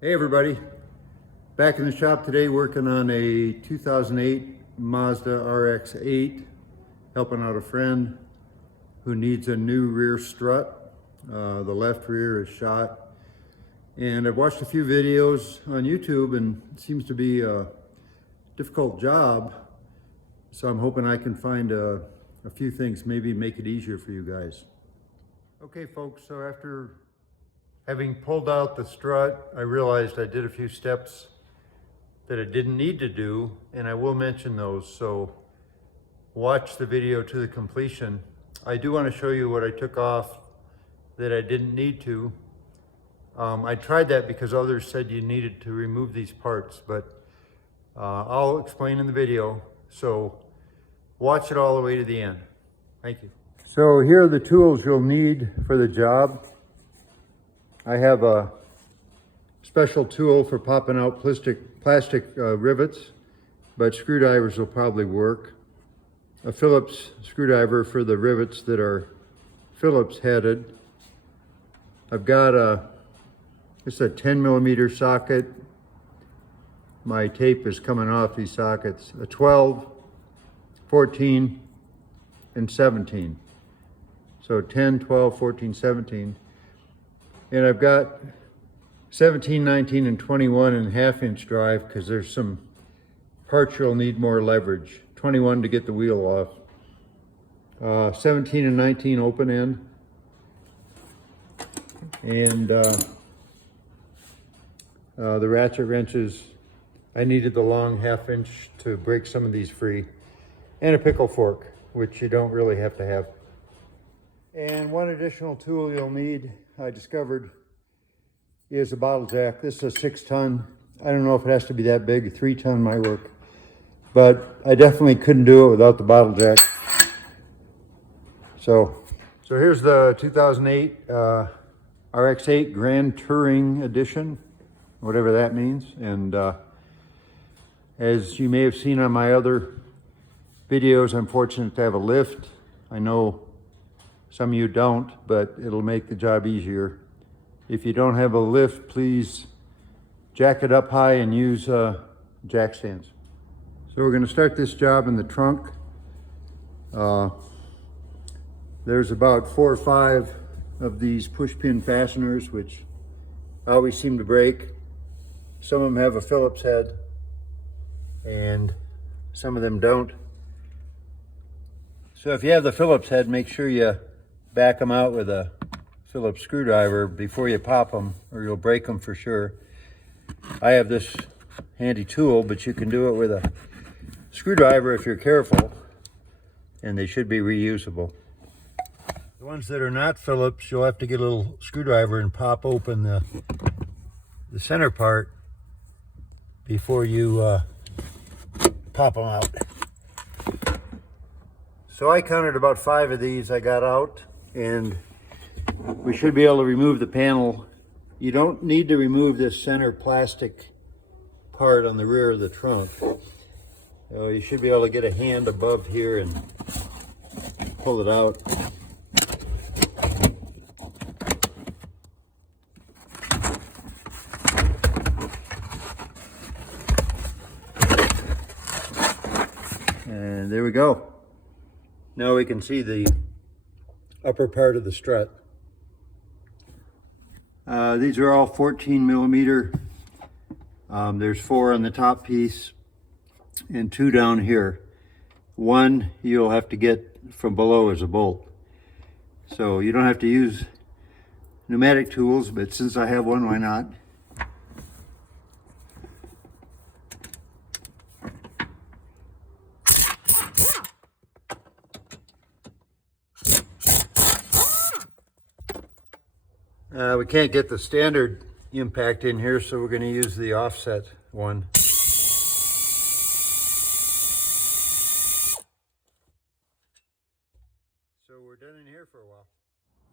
Hey everybody, back in the shop today working on a 2008 Mazda RX-8, helping out a friend who needs a new rear strut. The left rear is shot, and I've watched a few videos on YouTube and it seems to be a difficult job, so I'm hoping I can find a few things, maybe make it easier for you guys. Okay folks, so after having pulled out the strut, I realized I did a few steps that I didn't need to do, and I will mention those, so watch the video to the completion. I do want to show you what I took off that I didn't need to. I tried that because others said you needed to remove these parts, but I'll explain in the video, so watch it all the way to the end. Thank you. So here are the tools you'll need for the job. I have a special tool for popping out plastic rivets, but screwdrivers will probably work. A Phillips screwdriver for the rivets that are Phillips headed. I've got it's a 10mm socket. My tape is coming off these sockets. A 12, 14, and 17. So 10, 12, 14, 17. And I've got 17, 19, and 21 and half-inch drive because there's some parts you'll need more leverage. 21 to get the wheel off. 17 and 19 open end. And the ratchet wrenches, I needed the long half-inch to break some of these free. And a pickle fork, which you don't really have to have. And one additional tool you'll need, I discovered, is a bottle jack. This is a 6-ton. I don't know if it has to be that big. A 3-ton might work. But I definitely couldn't do it without the bottle jack. So here's the 2008 RX-8 Grand Touring Edition, whatever that means. And as you may have seen on my other videos, I'm fortunate to have a lift. I know some of you don't, but it'll make the job easier. If you don't have a lift, please jack it up high and use jack stands. So we're going to start this job in the trunk. There's about 4 or 5 of these push pin fasteners, which always seem to break. Some of them have a Phillips head, and some of them don't. So if you have the Phillips head, make sure you back them out with a Phillips screwdriver before you pop them, or you'll break them for sure. I have this handy tool, but you can do it with a screwdriver if you're careful, and they should be reusable. The ones that are not Phillips, you'll have to get a little screwdriver and pop open the center part before you pop them out. So I counted about 5 of these I got out, and we should be able to remove the panel. You don't need to remove this center plastic part on the rear of the trunk. So you should be able to get a hand above here and pull it out. And there we go. Now we can see the upper part of the strut. These are all 14mm. There's 4 on the top piece and 2 down here. 1 you'll have to get from below as a bolt. So you don't have to use pneumatic tools, but since I have one, why not? We can't get the standard impact in here, so we're going to use the offset one. So we're done in here for a while.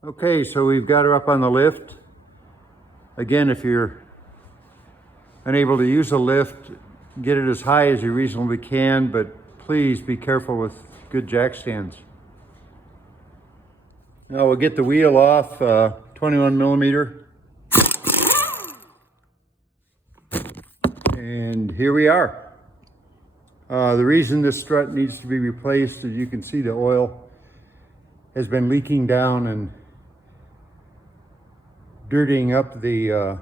Okay, so we've got her up on the lift. Again, if you're unable to use a lift, get it as high as you reasonably can, but please be careful with good jack stands. Now we'll get the wheel off, 21mm. And here we are. The reason this strut needs to be replaced is you can see the oil has been leaking down and dirtying up the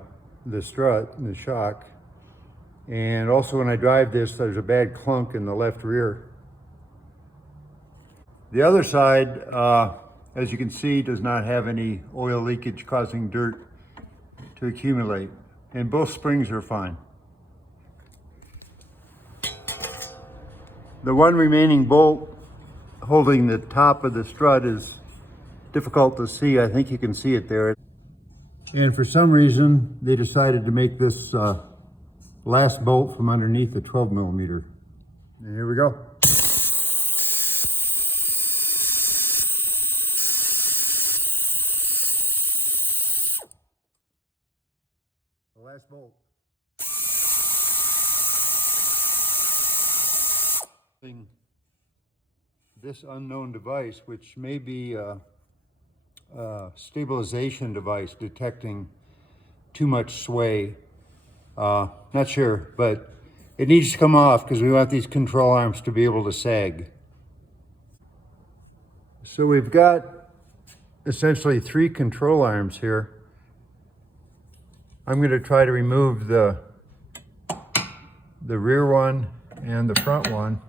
strut and the shock. And also when I drive this, there's a bad clunk in the left rear. The other side, as you can see, does not have any oil leakage causing dirt to accumulate. And both springs are fine. The one remaining bolt holding the top of the strut is difficult to see. I think you can see it there. And for some reason, they decided to make this last bolt from underneath a 12mm. And here we go. The last bolt. This unknown device, which may be a stabilization device detecting too much sway. Not sure, but it needs to come off because we want these control arms to be able to sag. So we've got essentially 3 control arms here. I'm going to try to remove the rear one and the front one.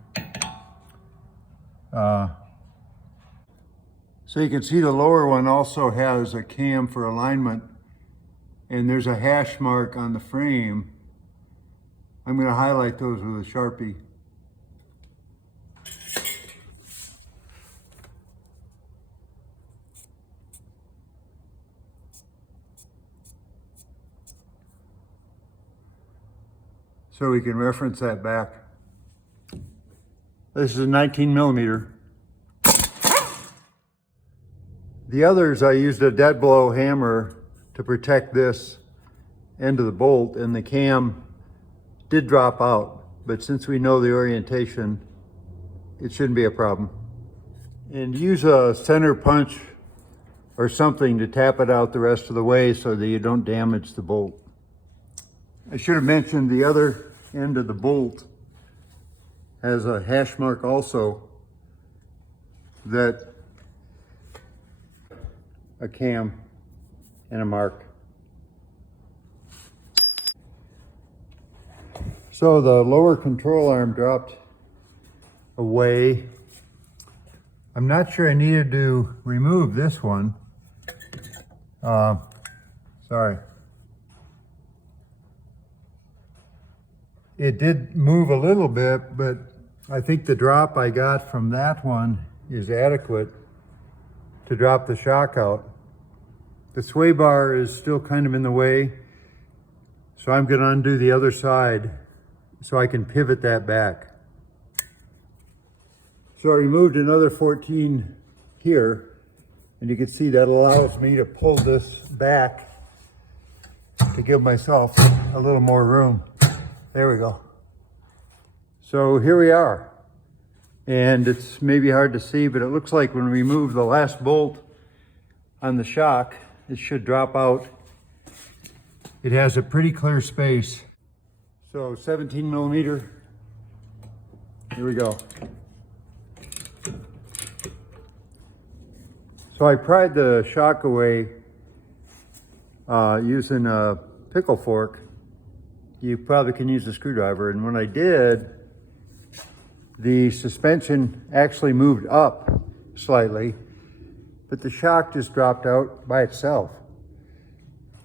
So you can see the lower one also has a cam for alignment, and there's a hash mark on the frame. I'm going to highlight those with a Sharpie. So we can reference that back. This is a 19mm. The others, I used a dead blow hammer to protect this end of the bolt, and the cam did drop out, but since we know the orientation, it shouldn't be a problem. And use a center punch or something to tap it out the rest of the way so that you don't damage the bolt. I should have mentioned the other end of the bolt has a hash mark also, that a cam and a mark. So the lower control arm dropped away. I'm not sure I needed to remove this one. Sorry. It did move a little bit, but I think the drop I got from that one is adequate to drop the shock out. The sway bar is still kind of in the way, so I'm going to undo the other side so I can pivot that back. So I removed another 14 here, and you can see that allows me to pull this back to give myself a little more room. There we go. So here we are. And it's maybe hard to see, but it looks like when we remove the last bolt on the shock, it should drop out. It has a pretty clear space. So 17mm. Here we go. So I pried the shock away using a pickle fork. You probably can use a screwdriver. And when I did, the suspension actually moved up slightly, but the shock just dropped out by itself.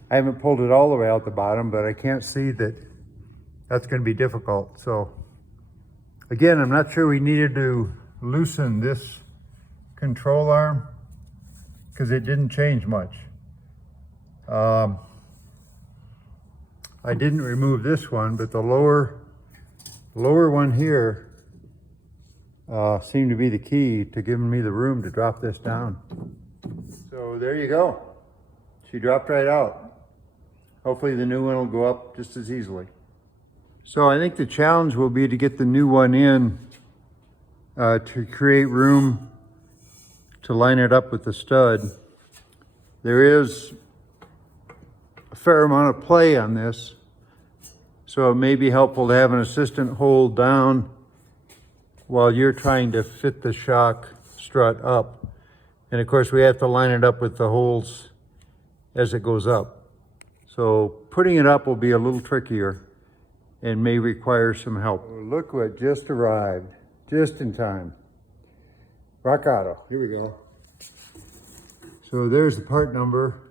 I haven't pulled it all the way out the bottom, but I can't see that that's going to be difficult. So again, I'm not sure we needed to loosen this control arm because it didn't change much. I didn't remove this one, but the lower one here seemed to be the key to giving me the room to drop this down. So there you go. She dropped right out. Hopefully the new one will go up just as easily. So I think the challenge will be to get the new one in to create room to line it up with the stud. There is a fair amount of play on this, So it may be helpful to have an assistant hold down while you're trying to fit the shock strut up. And of course we have to line it up with the holes as it goes up. So putting it up will be a little trickier and may require some help. Look what just arrived, just in time. Rock Auto, here we go. So there's the part number.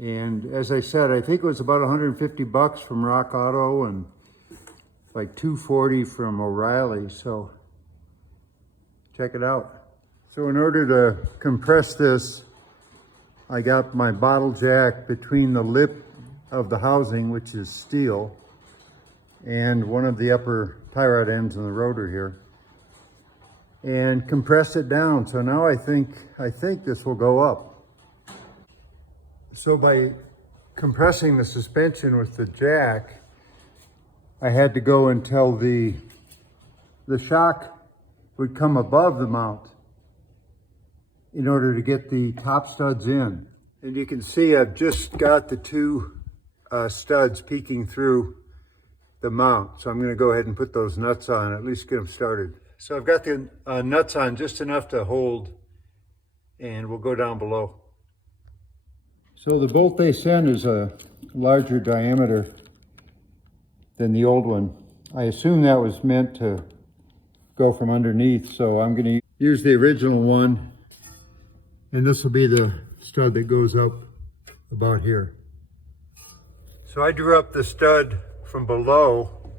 And as I said, I think it was about 150 bucks from Rock Auto and like 240 from O'Reilly. So check it out. So in order to compress this, I got my bottle jack between the lip of the housing, which is steel, and one of the upper tie rod ends in the rotor here, and compressed it down. So now I think this will go up. So by compressing the suspension with the jack, I had to go until the shock would come above the mount in order to get the top studs in. And you can see I've just got the two studs peeking through the mount. So I'm going to go ahead and put those nuts on, at least get them started. So I've got the nuts on just enough to hold, and we'll go down below. So the bolt they send is a larger diameter than the old one. I assume that was meant to go from underneath, so I'm going to use the original one, and this will be the stud that goes up about here. So I drew up the stud from below,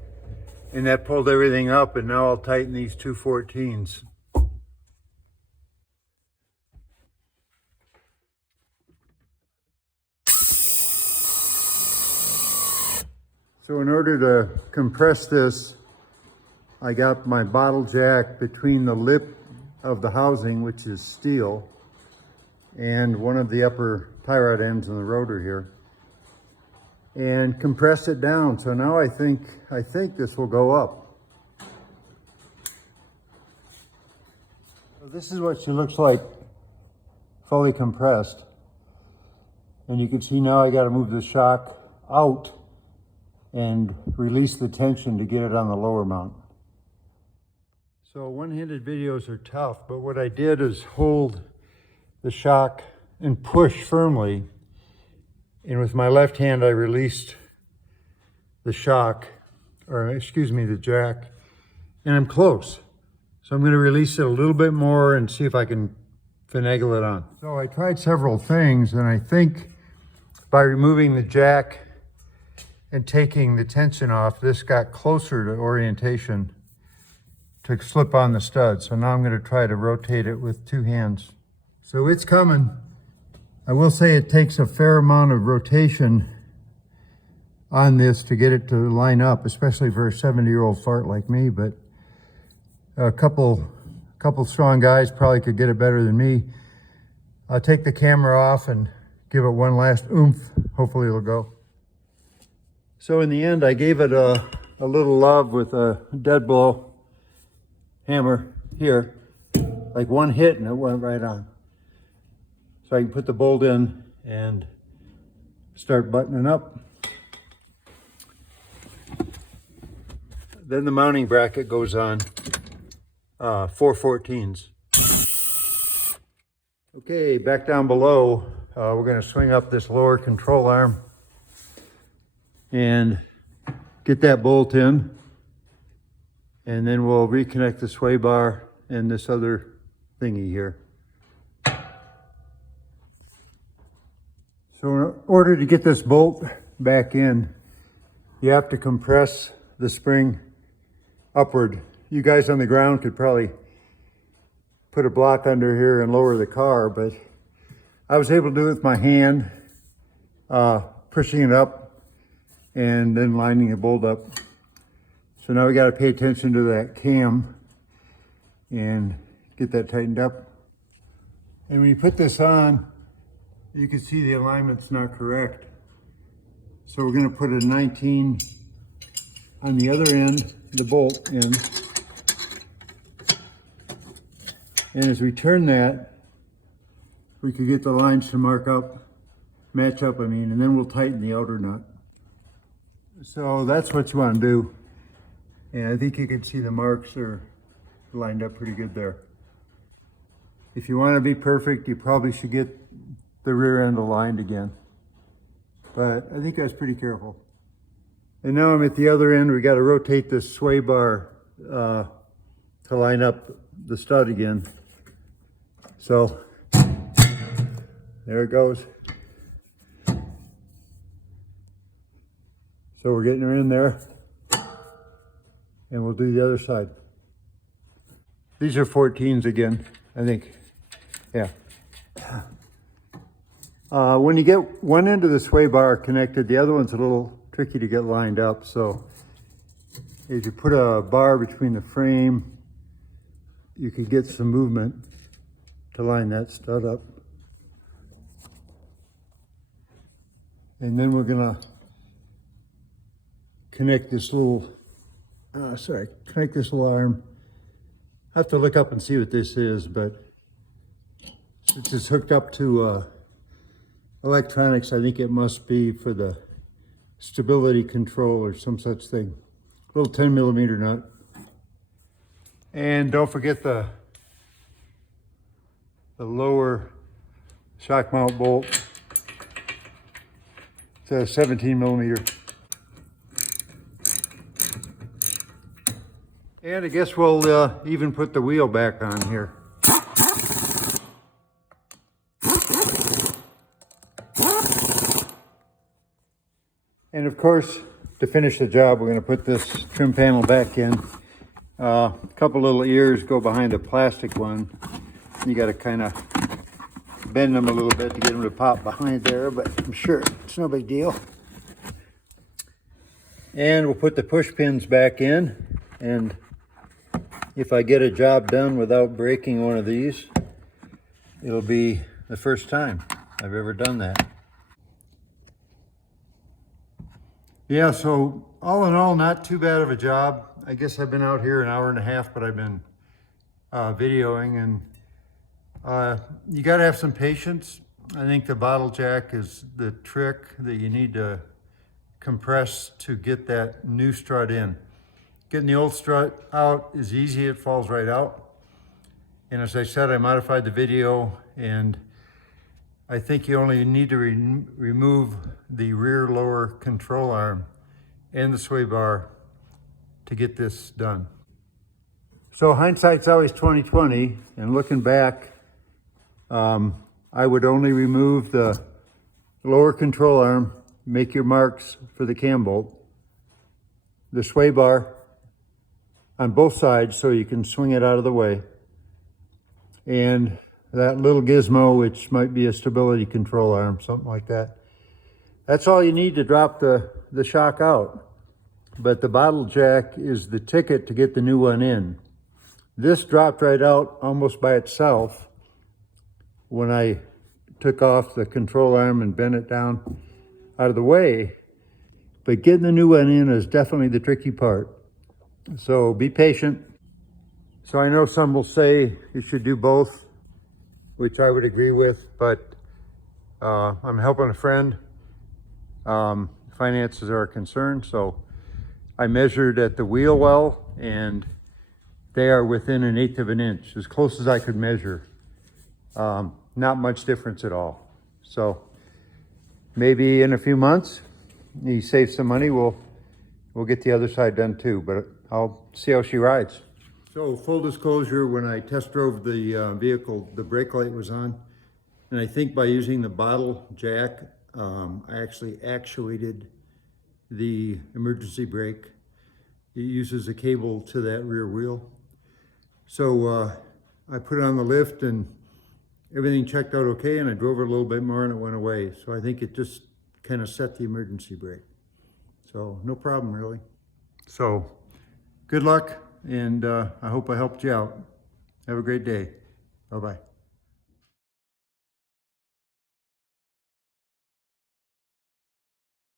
and that pulled everything up, and now I'll tighten these two 14s. So in order to compress this, I got my bottle jack between the lip of the housing, which is steel, and one of the upper tie rod ends in the rotor here, and compressed it down. So now I think this will go up. So this is what she looks like fully compressed. And you can see now I got to move the shock out and release the tension to get it on the lower mount. So one-handed videos are tough, but what I did is hold the shock and push firmly, and with my left hand I released the shock, or excuse me, the jack, and I'm close. So I'm going to release it a little bit more and see if I can finagle it on. So I tried several things, and I think by removing the jack and taking the tension off, this got closer to orientation to slip on the stud. So now I'm going to try to rotate it with two hands. So it's coming. I will say it takes a fair amount of rotation on this to get it to line up, especially for a 70-year-old fart like me, but a couple strong guys probably could get it better than me. I'll take the camera off and give it one last oomph. Hopefully it'll go. So in the end, I gave it a little love with a dead blow hammer here, like one hit, and it went right on. So I can put the bolt in and start buttoning up. Then the mounting bracket goes on 4 14s. Okay, back down below, we're going to swing up this lower control arm and get that bolt in, and then we'll reconnect the sway bar and this other thingy here. So in order to get this bolt back in, you have to compress the spring upward. You guys on the ground could probably put a block under here and lower the car, but I was able to do it with my hand, pushing it up and then lining the bolt up. So now we got to pay attention to that cam and get that tightened up. And when you put this on, you can see the alignment's not correct. So we're going to put a 19 on the other end, the bolt in. And as we turn that, we could get the lines to match up, and then we'll tighten the outer nut. So that's what you want to do. And I think you can see the marks are lined up pretty good there. If you want to be perfect, you probably should get the rear end aligned again. But I think I was pretty careful. And now I'm at the other end. We got to rotate this sway bar to line up the stud again. So there it goes. So we're getting her in there, and we'll do the other side. These are 14s again, I think. Yeah. When you get one end of the sway bar connected, the other one's a little tricky to get lined up. So as you put a bar between the frame, you can get some movement to line that stud up. And then we're gonna connect this little, connect this little arm. I have to look up and see what this is, but since it's hooked up to electronics, I think it must be for the stability control or some such thing. A little 10mm nut. And don't forget the lower shock mount bolt. It's a 17mm. And I guess we'll even put the wheel back on here. And of course, to finish the job, we're going to put this trim panel back in. A couple little ears go behind the plastic one. You got to kind of bend them a little bit to get them to pop behind there, but I'm sure it's no big deal. And we'll put the push pins back in, and if I get a job done without breaking one of these, it'll be the first time I've ever done that. Yeah, so all in all, not too bad of a job. I guess I've been out here an hour and a half, but I've been videoing, and you got to have some patience. I think the bottle jack is the trick that you need to compress to get that new strut in. Getting the old strut out is easy, it falls right out. And as I said, I modified the video, and I think you only need to remove the rear lower control arm and the sway bar to get this done. So hindsight's always 20/20, and looking back, I would only remove the lower control arm, make your marks for the cam bolt, the sway bar on both sides so you can swing it out of the way, and that little gizmo, which might be a stability control arm, something like that. That's all you need to drop the shock out. But the bottle jack is the ticket to get the new one in. This dropped right out almost by itself when I took off the control arm and bent it down out of the way. But getting the new one in is definitely the tricky part. So be patient. So I know some will say you should do both, which I would agree with, but I'm helping a friend. Finances are a concern, so I measured at the wheel well, and they are within 1/8 of an inch, as close as I could measure. Not much difference at all. So maybe in a few months, you save some money, we'll get the other side done too, but I'll see how she rides. So full disclosure, when I test drove the vehicle, the brake light was on. And I think by using the bottle jack, I actually actuated the emergency brake. It uses a cable to that rear wheel. So I put it on the lift and everything checked out okay, and I drove it a little bit more and it went away. So I think it just kind of set the emergency brake. So no problem really. So good luck, and I hope I helped you out. Have a great day. Bye-bye.